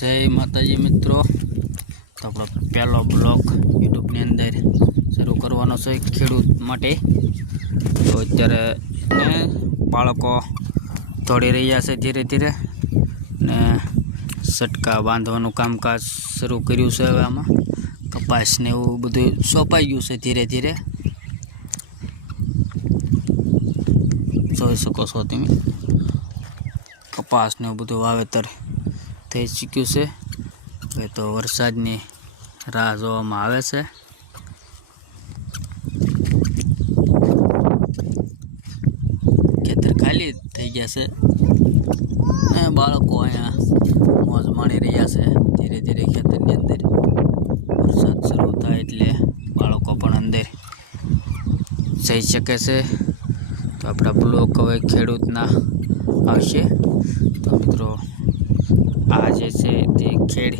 जय माताजी मित्रों। तो अपना पहलो ब्लॉग यूट्यूब ने अंदर शुरू करवानो छे खेडूत माटे। तो अत्यारे बाळको दौड़ी रह्या छे धीरे धीरे ने सटका बांधवानुं कामकाज शुरू कर्युं छे। हवे आमां कपास ने एवुं बधुं सोंपाई गयुं छे धीरे धीरे। जोई शको छो तमे कपास ने बधुं वावेतर थई चूक्युं छे। हवे तो वरसादनी राह जोवामां आवे छे। खेतर खाली थई गया छे ने बाळको अहींया मोज माणी रह्या छे धीरे धीरे खेतरनी अंदर। वरसाद शरू थाय एटले बाळको पण अंदर जई शके छे। तो आपणा ब्लॉग हवे खेडूतना आवशे। तो मित्रों आ जे छे ते खेड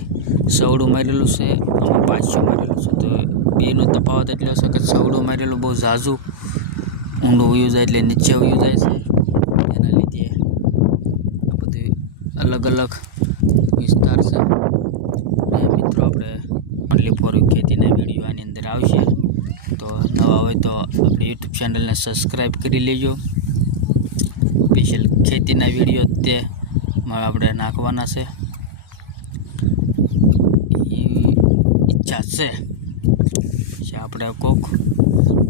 सवडું मारेલું छे, आमां पाछું मारेલું छे। तो बेनो तफावत एटलो छे के सवडું मारेલું बहु ઝાઝું ઊંડું વયું જાય એટલે નીચે વયું જાય छे। एना लीधे आ बधुं अलग अलग विस्तार छे। ने मित्रों आपणे ओनली फॉर खेतीना विडियो आनी अंदर आवशे। तो नवा होय तो आपणे यूट्यूब चेनल ने सब्सक्राइब करी लेजो। स्पेशल खेतीना विडियो ते आपणे नाखवाना छे। इच्छा छे जे आपणे कोक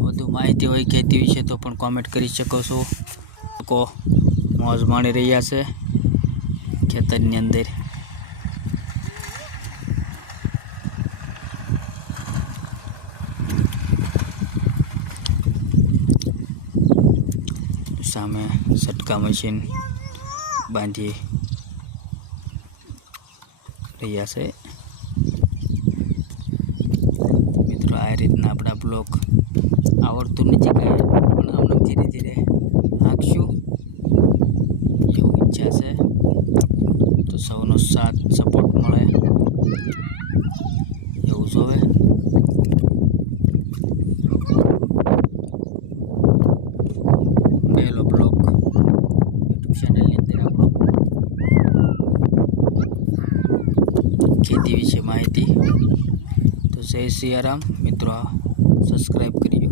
વધુ માહિતી હોય ખેતી વિશે તો પણ કોમેન્ટ કરી શકો છો। લોકો મોજ માણી રહ્યા છે ખેતરની અંદર। સામે સટકા મશીન બાંધી રહ્યા છે। મિત્રો આ રીતના આપણા બ્લોક આવડતું નથી કાંઈ પણ આપણે ધીરે ધીરે નાખશું એવું ઈચ્છા છે। તો સૌનો સાથ સપોર્ટ મળે એવું જોવે। પહેલો બ્લોગ યુટ્યુબ ચેનલની અંદર આપણો खेती विषे माहिती। तो जय सियाराम मित्रों, सब्सक्राइब करियो।